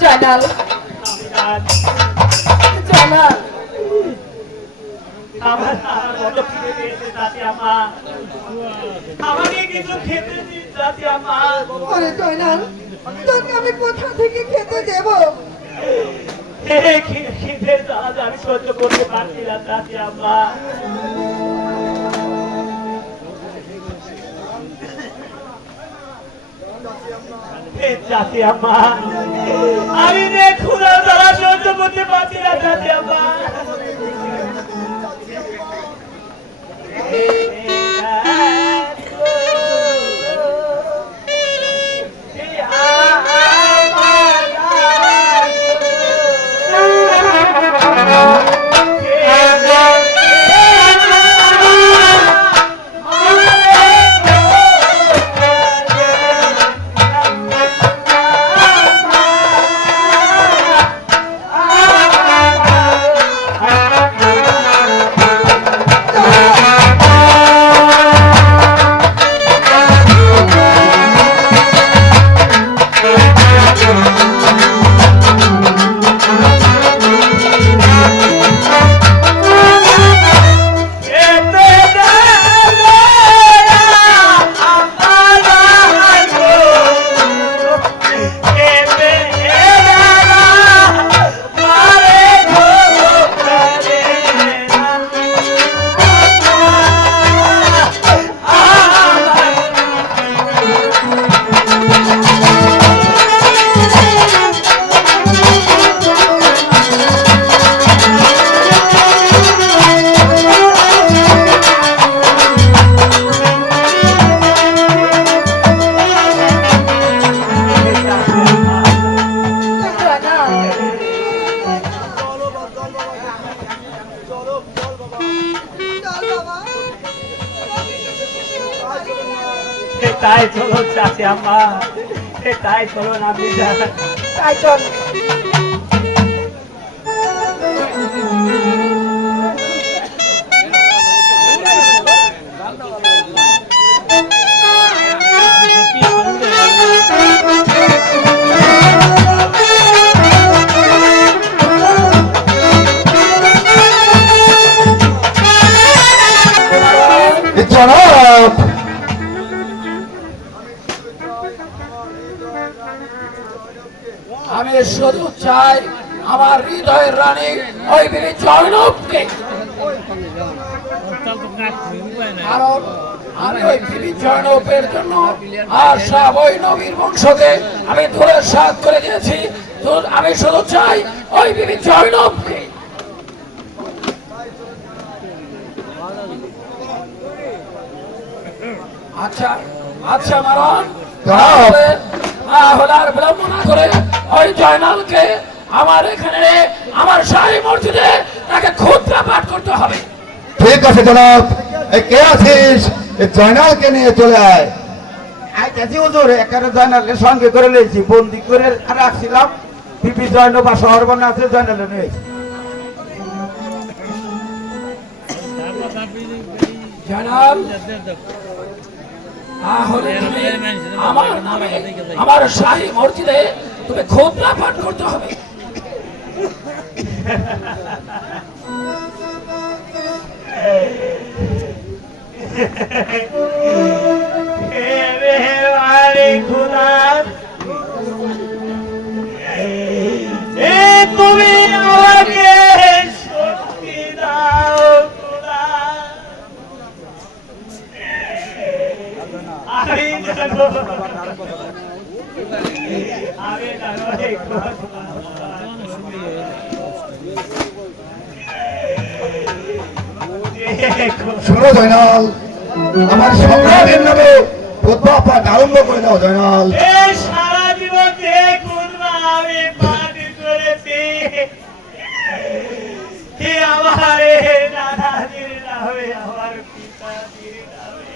জয়নাল জয়নাল আমাকে কিছু খেতে দিন দাদি আমা। ওরে জয়নাল তোকে আমি কোথা থেকে খেতে দেব? খিদে দাদা আমি সহ্য করতে পারছি না দাদি আমা। দাদি আমা আমি রে ক্ষুধা দ্বারা সহ্য করতে পারছি না দাদি আমা। তাই চলো চাচি আম্মা, তাই চলো না বিজা, তাই চল। আমি শুধু চাই আমার হৃদয়ের রানী ওই বিবি জয়নবকে, কারণ আমি ওই বিবি জয়নবের জন্য আর সব ওই নবীর বংশকে আমি ধরে সাত করে দিয়েছি। আমি শুধু চাই ওই বিবি জয়নবকে। আচ্ছা আচ্ছা মারণ, তাহলে আর বিলম্ব না করে ওই জয়নালকে আমার এখানে আমার শাহী মসজিদে তাকে খুতবা পাঠ করতে হবে। ঠিক আছে জনাব, কে আছিস? জয়নালকে নিয়ে চলে আয়। আইতাছি হুজুর, এখানে জয়নালের সঙ্গে করে লেছি, বন্দি করে রাখছিলাম। বিবি জয়নব আর সহরবনে আছে, জয়নালে নিয়েছি। জনাব, তাহলে তুমি আমার নামে আমার শাহী মসজিদে তুমি খুতবা পাঠ করতে হবে। তুমি আমাকে শক্তি দাও খোদা। আমি জানো শোনো জয়নাল, আমার সংগ্রামের নামে খুতবা পাঠ আরম্ভ করে দাও জয়নাল। সারা জীবন যে খুতবা আমি পাঠ করেছি, কি আমার দাদাজির নামে, আমার পিতাজির নামে,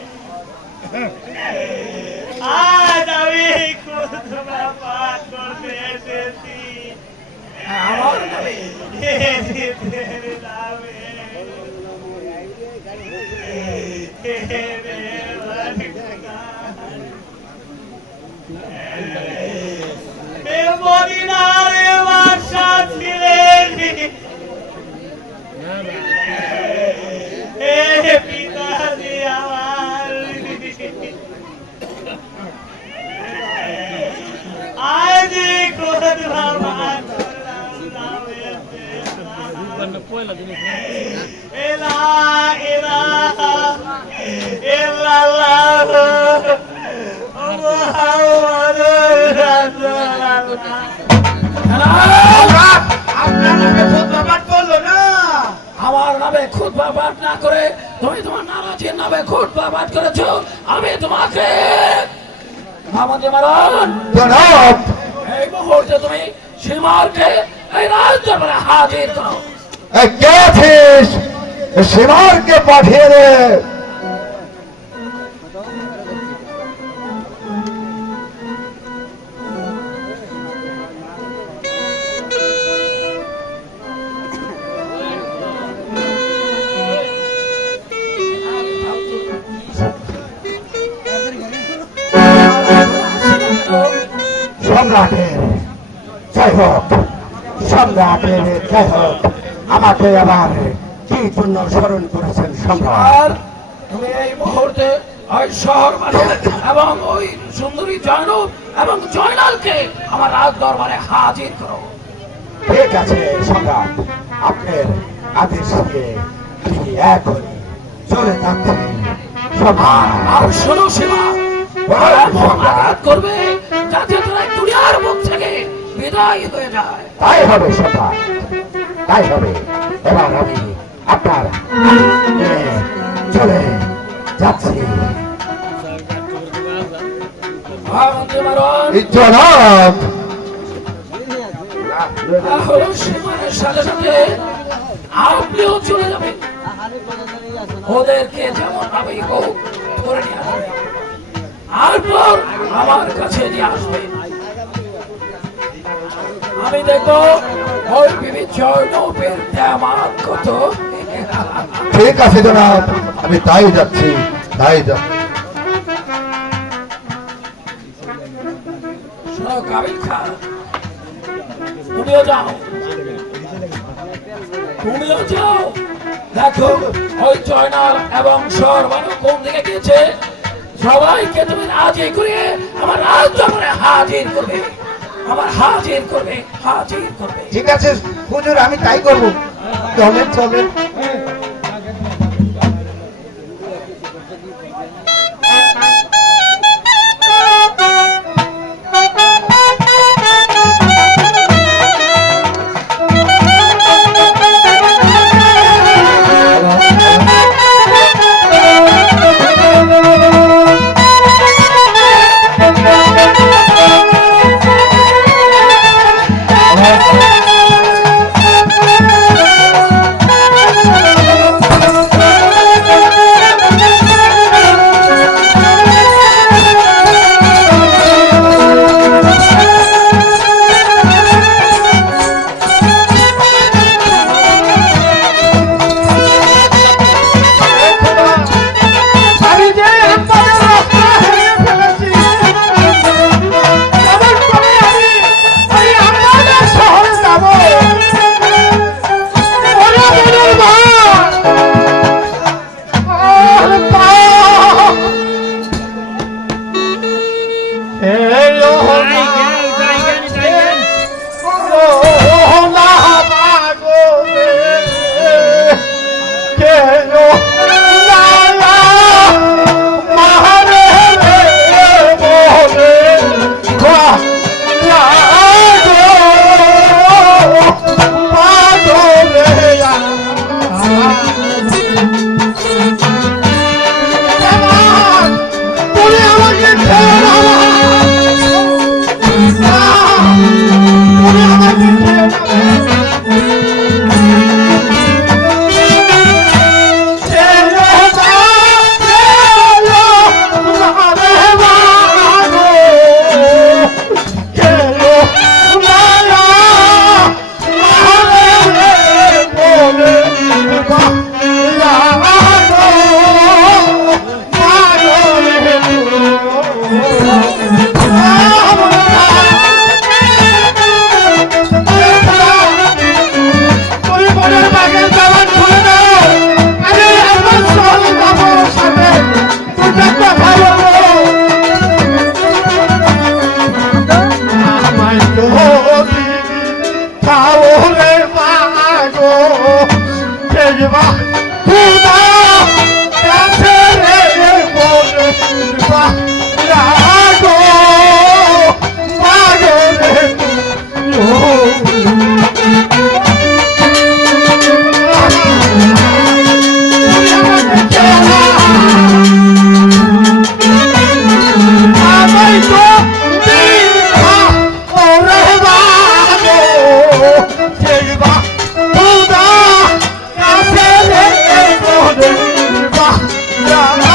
আজ আমি খুতবা পাঠ করতে এসেছি আমার নামে। মদিনারে বাদশা ছিলেন পিতাজি আমার আজ কোন বাবা এলা এলা ইল্লাল্লাহ মুহাম্মাদুর রাসূলুল্লাহ। আপনার নামে খুতবা পাঠ করলো না আমার নামে খুতবা পাঠ না করে তুমি তোমার নারাজির নামে খুতবা পাঠ করেছো। আমি তোমাকে আমাদের মারান জনাব এই মুহূর্তে তুমি সীমারকে এই রাজদরবারে হাজির করো। এই কে আছিস সীমারকে পাঠিয়ে দে। সম্রাটের জয় হোক, সম্রাটের জয় হোক। আমাকে আবার কি জন্য স্মরণ করেছেন সম্রাট? আর তুমি এই মুহূর্তে ওই শহর এবং ওই সুন্দরী জয়নব এবং জয়নালকে আমার রাজ দরবারে হাজির করো। ঠিক আছে সম্রাট, আপনার আদেশ দিয়ে আমি এখনই চলে যাচ্ছি সম্রাট। আর শোনো সীমা, এমন আঘাত করবে যাতে তোরা এই দুনিয়ার মুখ থেকে বিদায় হয়ে যায়। তাই হবে সম্রাট, তাই হবে। এবার আমি আপনার নিয়ে চলে যাচ্ছি। আমাদের মারণ জনাব তাহলে সীমানের সাথে সাথে আপনিও চলে যাবেন। ওদেরকে যেমন ভাবে হোক ধরে নিয়ে আসবে, তারপর আমার কাছে নিয়ে আসবে। আমি দেখবো ওই বিবি জয়নবের দামাত কত। ঠিক আছে জনাব, আমি তাই যাচ্ছি, তাই যাচ্ছি। শোনো কাবিল খান, তুমিও যাও, তুমিও যাও। দেখো ওই জয়নাল এবং সরবানু কোন দিকে গিয়েছে। সবাইকে তুমি রাজি করিয়ে আমার রাজদরবারে হাজির করবে, আমার হাজির করবে, হাজির করবে। ঠিক আছে হুজুর, আমি তাই করব। চলেন চলেন। আমরা